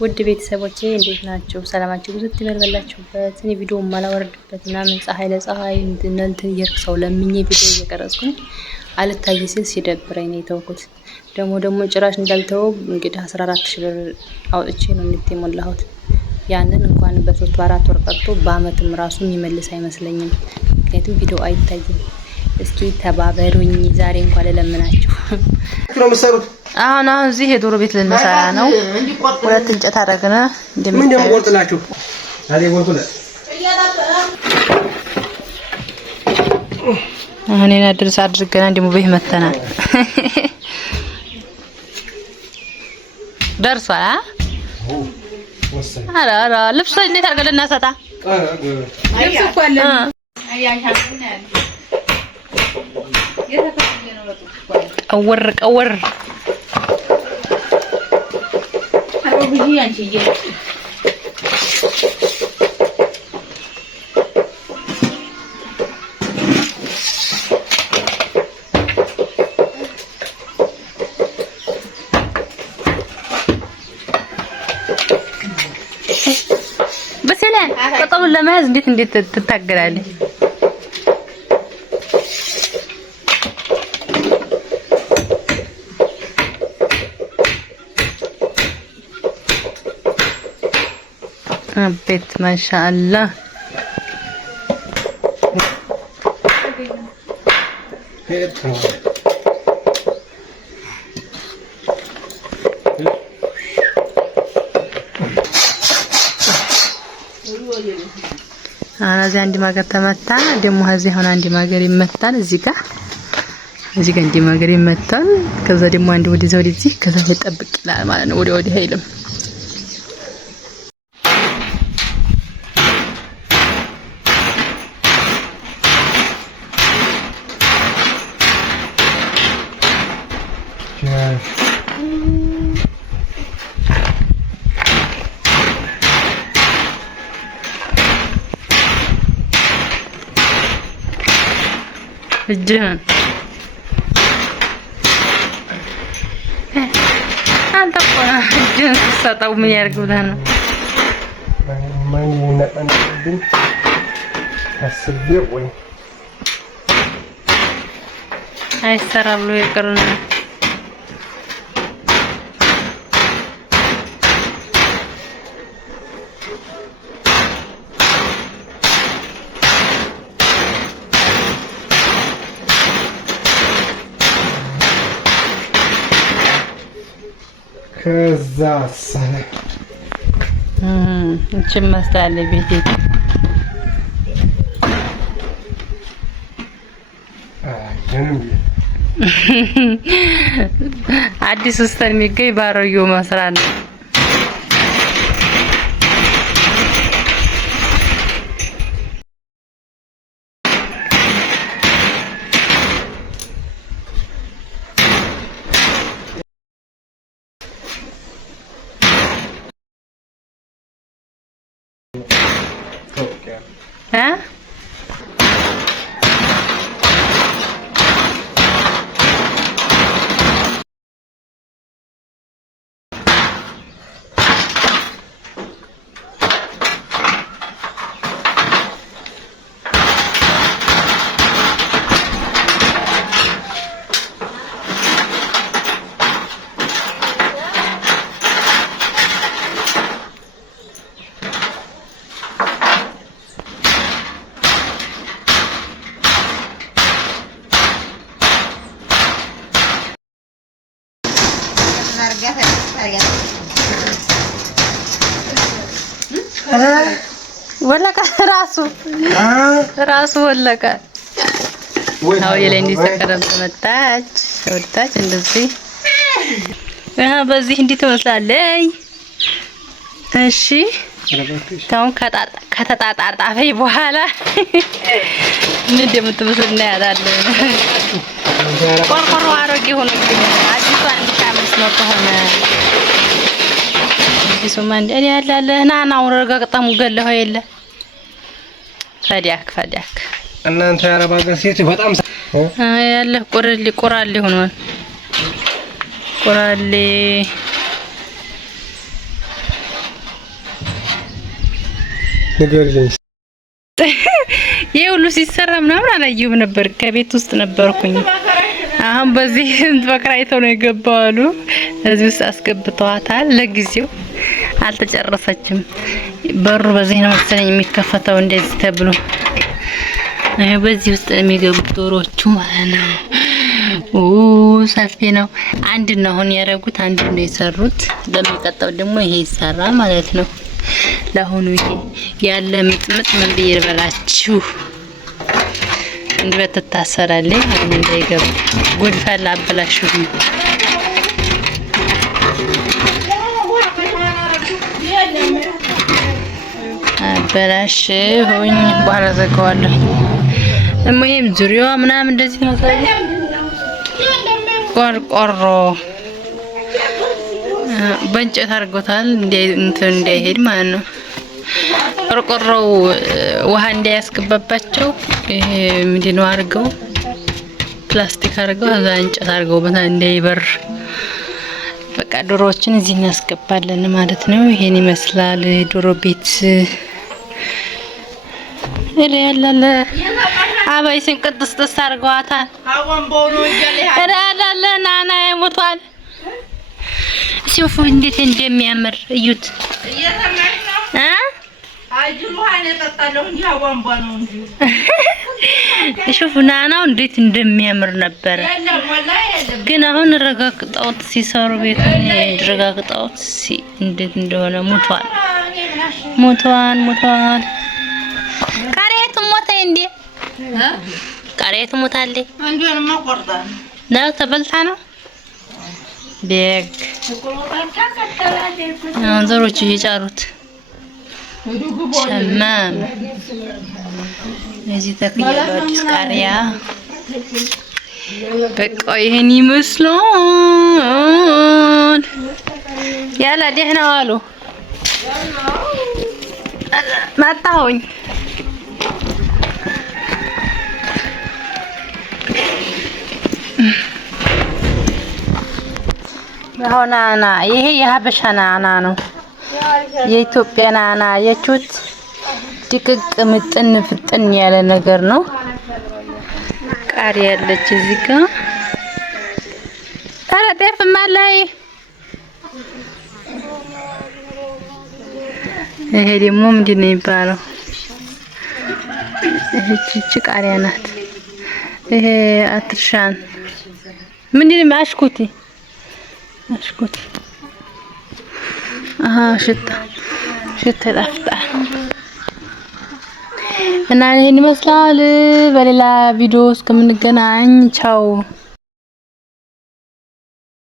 ውድ ቤተሰቦቼ እንዴት ናችሁ? ሰላማችሁ ብዙ ትበልበላችሁበት። እኔ ቪዲዮ ማላወርድበት እና ምን ፀሐይ ለፀሐይ እንትን እየርሰው ለምኜ ቪዲዮ እየቀረጽኩኝ አልታይ ሲል ሲደብረኝ ነው የተውኩት። ደግሞ ጭራሽ እንዳልተው እንግዲህ 14000 ብር አውጥቼ ነው እንዴት የሞላሁት። ያንን እንኳን በ3 በ4 ወር ቀርቶ በአመትም ራሱ የሚመልስ አይመስለኝም። ምክንያቱም ቪዲዮ አይታይም። እስኪ ተባበሩኝ። ዛሬ እንኳን ለለምናችሁ ነው የምትሰሩት? አሁን እዚህ የዶሮ ቤት ልንሰራ ነው። ሁለት እንጨት አደረግና ምን እንደምቆርጥላችሁ አሬ ወንኩለ እኔና ድርስ አድርገና እንደሙበህ መተናል። ደርሷል። አራ ልብስ እንዴት አድርገን እናሰጣ? ልብስ እኮ አለ አያሻልና ቀወር አሮብጂ አንቺዬ በሰላም ቆጠቡን ለመያዝ እንዴት ትታገላለች? ቤት ማሻአላህ እዚህ አንድ ማገር ተመታ። ደግሞ እዚህ ሆነ አንድ ማገር ይመታል። እዚህ ጋር አንድ ማገር ይመታል። ከዛ ደግሞ አንድ ወደዚህ ከዛ ይጠብቅ ይላል ማለት ነው። ወዲህ አይልም። እጅህን አንተ እኮ እጅህን ስትሰጠው ምን ያደርግ ብለህ ነው? ማን ይነቀንብኝ አስቤው ወይ አይሰራ ብሎ ይቀርና ከዛ ሰለ እቺ መስታለ ቤቴ አዲስ ውስጥ የሚገኝ ባሮዮ መስራት ነው። ወለቀ ራሱ ወለቀ። አው የላይ እንዲተቀረብ ተመታች ወጣች። እንደዚህ በዚህ እንዲህ ትመስላለች። እሺ ታውን ከተጣጣጣፈይ በኋላ ምን እንደምትመስል እናያታለን። ቆርቆሮ አሮጌ ሆኖ አዲሱ 1500 ሆነ። እሱማ እንደ ያላለህና ወረጋግጣሙ ገለኸው የለ ፈዲያክ እናንተ የአረብ ሀገር ሴት በጣም ያለ ቆራሌ ሆኗል። ቆራሌ ንገሪልኝ። ይሄ ሁሉ ሲሰራ ምናምን አላየሁም ነበር፣ ከቤት ውስጥ ነበርኩኝ። አሁን በዚህ በክራይቶ ነው የገባው አሉ። እዚህ ውስጥ አስገብተዋታል። ለጊዜው አልተጨረሰችም። በሩ በዚህ ነው መሰለኝ የሚከፈተው እንደዚህ ተብሎ። በዚህ ውስጥ የሚገቡት ዶሮቹ ማለት ነው። ሰፊ ነው። አንድ ነው አሁን ያደረጉት፣ አንድ ነው የሰሩት። ለሚቀጥለው ደግሞ ይሄ ይሰራል ማለት ነው። ለአሁኑ ይሄ ያለ ምጥምጥ ምን ብዬ ልበላችሁ እንዴት ተታሰራለኝ አሁን እንዳይገባ ጉድ ፈላ አበላሽው አበላሽሁኝ። በኋላ ዘጋዋለሁ። እሙዬም ዙሪያዋ ምናምን እንደዚህ ነው ታዲያ ቆርቆሮ በእንጨት አድርጎታል እንዳይሄድ ማለት ነው። ቆርቆሮው ውሃ እንዳያስገባባቸው ይሄ ምንድነው አድርገው ፕላስቲክ አድርገው እዛ እንጨት አድርገው በታ እንዳይበር በቃ ዶሮዎችን እዚህ እናስገባለን ማለት ነው። ይሄን ይመስላል ዶሮ ቤት። ያላለ አባይስን ቅጥስጥስ አድርገዋታል። ያላለ ናና ይሞቷል። ሲፉ እንዴት እንደሚያምር እዩት። ሹፍ ናናው እንዴት እንደሚያምር ነበር። ግን አሁን ረጋግጠውት ሲሰሩ ቤቱን ረጋግጠውት እንዴት እንደሆነ ሞቷል። ቃሪያቱ ሞተ እንዴ? ቃሪያቱ ሞታለች። አንዱንማ ቆርጣ ነው ተበልታ ነው ደግ አንዘሮች እየጫሩት ሸማም እዚህ ተክያለሁ። አዲስ ቃሪያ በቃ ይሄን ይመስላል። ያላ ደህና ዋሉ። መጣሁኝ። ናና ይሄ የሀበሻ ናና ነው። የኢትዮጵያ ናና የቹት ድቅቅ ምጥን ፍጥን ያለ ነገር ነው። ቃሪያ ያለች እዚህ ጋር ጤፍ ማላይ። ይሄ ደግሞ ምንድን ነው የሚባለው? እቺ ቃሪያ ናት። ይሄ አትርሻን ምንድን ነው? አሽኩቲ ሽታ ጣፍጣል። እና ይሄን ይመስላል። በሌላ ቪዲዮ እስከምንገናኝ ቻው።